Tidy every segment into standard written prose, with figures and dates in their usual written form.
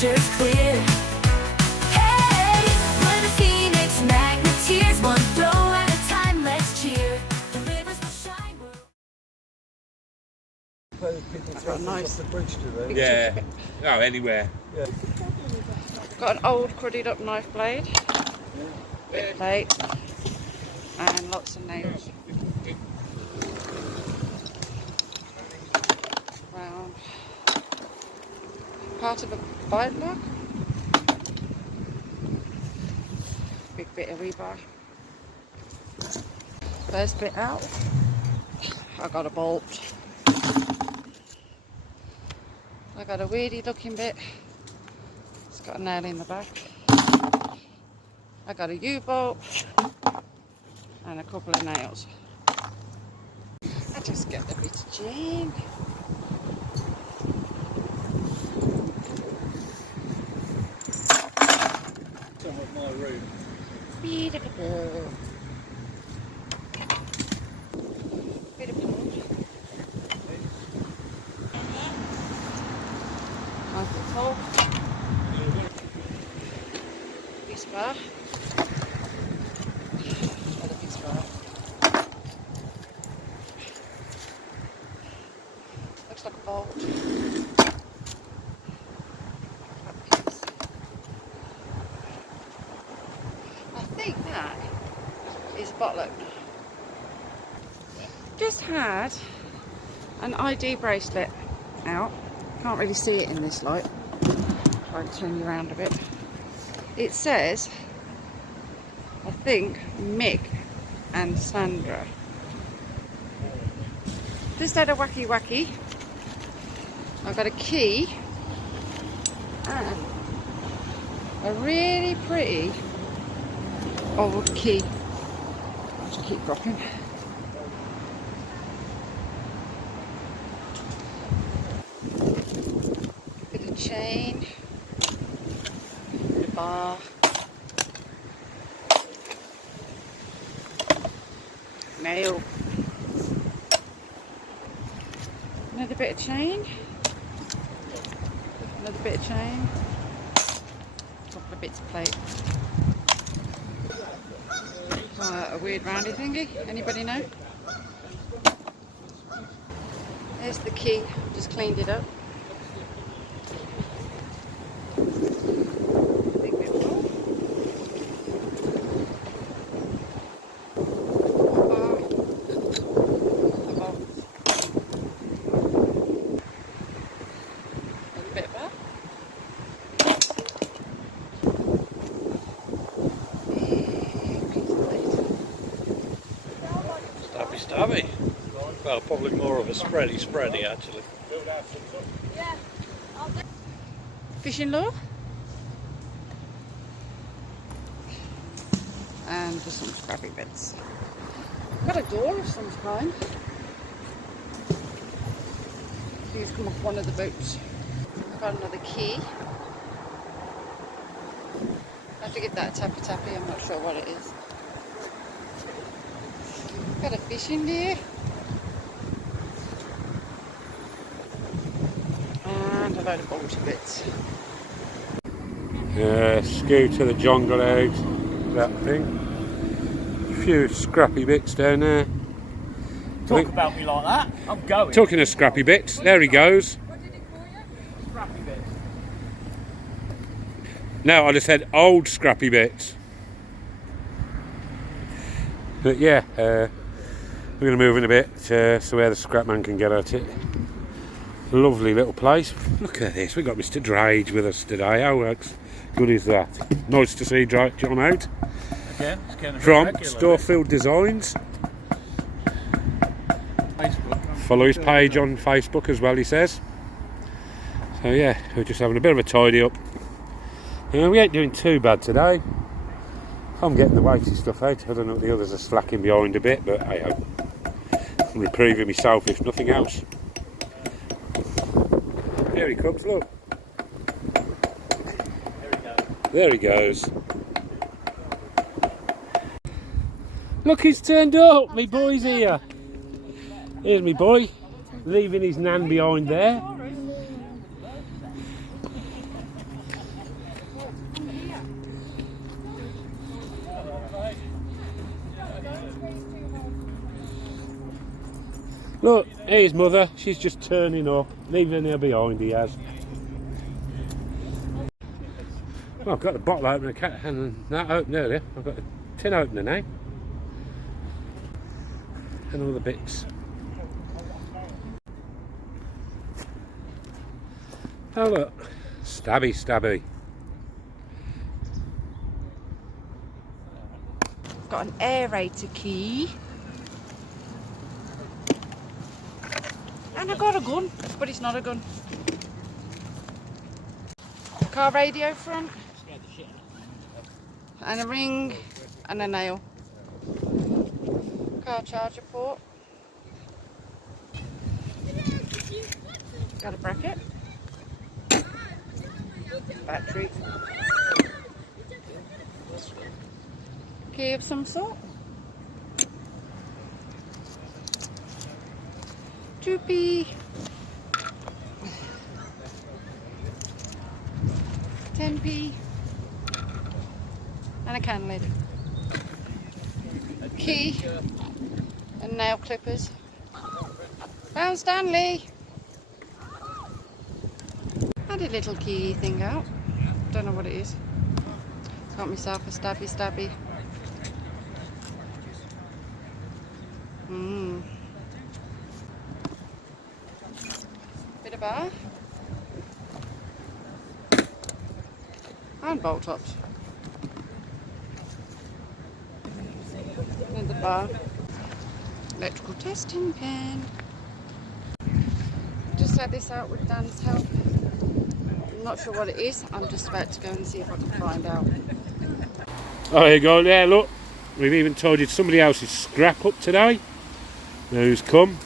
pressure's clear. Hey, we're the Phoenix Magneteers, one throw at a time, let's cheer. The rivers will shine. I've got a nice the bridge, do they? Yeah. Oh, anywhere. Yeah. got an old cruddied up knife blade, bit of plate, and lots of nails. Round part of a bite lock, big bit of rebar. First bit out, I got a bolt. I got a weirdy looking bit. It's got a nail in the back. I got a U-bolt and a couple of nails. I just get the bit of chain. Some of my room. Beautiful. Beautiful. Nice little hole. Piece bar. Another piece bar. Looks like a bolt. I think that is a bottle opener. Just had an ID bracelet out. Can't really see it in this light. Try to turn you around a bit. It says, I think, Mick and Sandra. Just had a wacky wacky. I've got a key and a really pretty old key. I'll just keep dropping. Bit of chain, bit of bar, nail, another bit of chain, another bit of chain, a couple of bits of plate. A weird roundy thingy, anybody know? There's the key, just cleaned it up. Big bit more. Bar. A bolt. A little bit of that. Stabby. Well, probably more of a spready actually. Fishing lure. And just some scrappy bits. Got a door of some kind. These come off one of the boats. Got another key. I have to give that a tappy, I'm not sure what it is. Got a fishing gear. And a load of bolty bits. Scoot to the jungle out, that thing. A few scrappy bits down there. Talk about me like that. I'm going. Talking of scrappy bits, there he goes. What did it call you? Scrappy bits. No, I just said old scrappy bits. But yeah, we're going to move in a bit so where the scrap man can get at it. Lovely little place. Look at this, we've got Mr. Drage with us today. How good is that? Nice to see John out. Again, it's getting a bit From regular, Storefield Designs. Facebook. Follow his page on Facebook as well, he says. So yeah, we're just having a bit of a tidy up. We ain't doing too bad today. I'm getting the weighty stuff out. I don't know if the others are slacking behind a bit, but hey, I'm reproving myself if nothing else. Here he comes, look. There he goes. Look, he's turned up. Me boy's here. Here's me boy, leaving his nan behind there. Look, here's Mother. She's just turning up, leaving her behind. He has. Well, I've got the bottle opener and that opener there. I've got the tin opener now. And all the bits. Oh look, stabby, stabby. Got an aerator key. And I got a gun, but it's not a gun. Car radio front. And a ring and a nail. Car charger port. Got a bracket. Battery. Key of some sort. Droopy. 10p. And a can lid. Key. And nail clippers. Found Stanley. Had a little key thing out. Don't know what it is. Got myself a stabby. Bit of bar. And bolt tops. And the bar. Electrical testing pen. Just had this out with Dan's help. I'm not sure what it is. I'm just about to go and see if I can find out. Oh, there you go. There, look. We've even told you somebody else's scrap up today. Who's come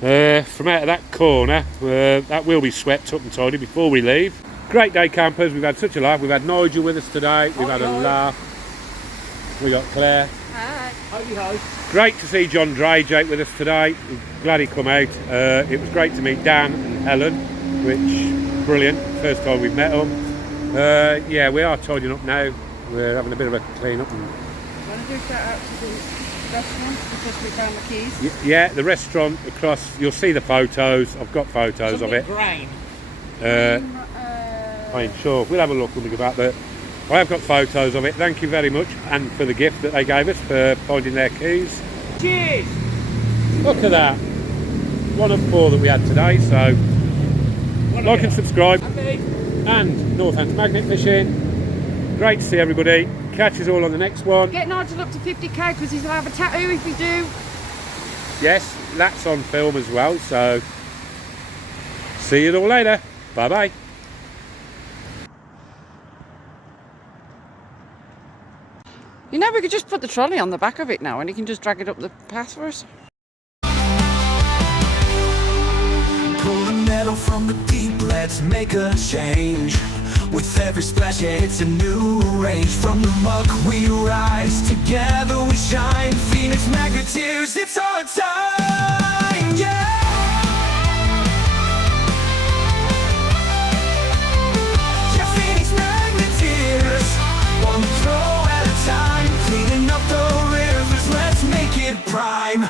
from out of that corner. That will be swept up and tidy before we leave. Great day, campers. We've had such a laugh. We've had Nigel with us today. We've had a laugh. We got Claire. Hi. Howdy-ho. Great to see John Drayjake with us today. Glad he come out. It was great to meet Dan and Helen, which brilliant. First time we've met them. Yeah, we are tidying up now. We're having a bit of a clean up. And Want to do shout out to the restaurant because we found the keys? yeah, the restaurant across. You'll see the photos. I've got photos of it. Grain. I ain't sure. We'll have a look when we go back there. I have got photos of it. Thank you very much, and for the gift that they gave us for finding their keys. Cheers. Look at that. 1 of 4 that we had today. So like and subscribe. And Northants Magnet Fishing. Great to see everybody. Catch us all on the next one. Get Nigel up to 50k because he'll have a tattoo if we do. Yes, that's on film as well. So see you all later. Bye bye. You know, we could just put the trolley on the back of it now and he can just drag it up the path for us. Pull the metal from the deep, let's make a change. With every splash, yeah, it's a new range. From the muck we rise, together we shine. Phoenix Magneteers, it's our time, yeah. Yeah, Phoenix Magneteers, one throw at a time. Cleaning up the rivers, let's make it prime.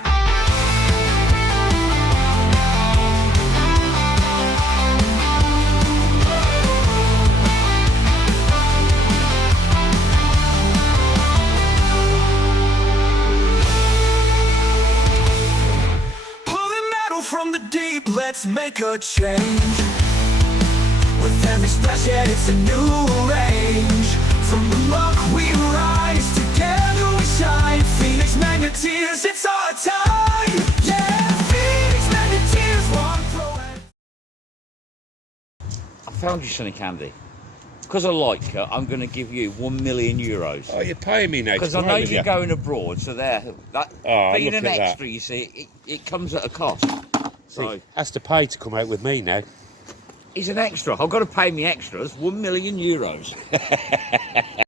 From the deep, let's make a change. With every splash, yeah, it's a new range. From the muck we rise, together we shine. Phoenix Magneteers, it's our time. Yeah, Phoenix Magneteers, one throw at... I found you Sunny Candy. Because I like her, I'm going to give you €1 million. Oh, you're paying me now. Because I know you're going abroad, so there. That being an extra, you see, it comes at a cost. So has to pay to come out with me now. he's an extra. I've got to pay me extras. €1 million.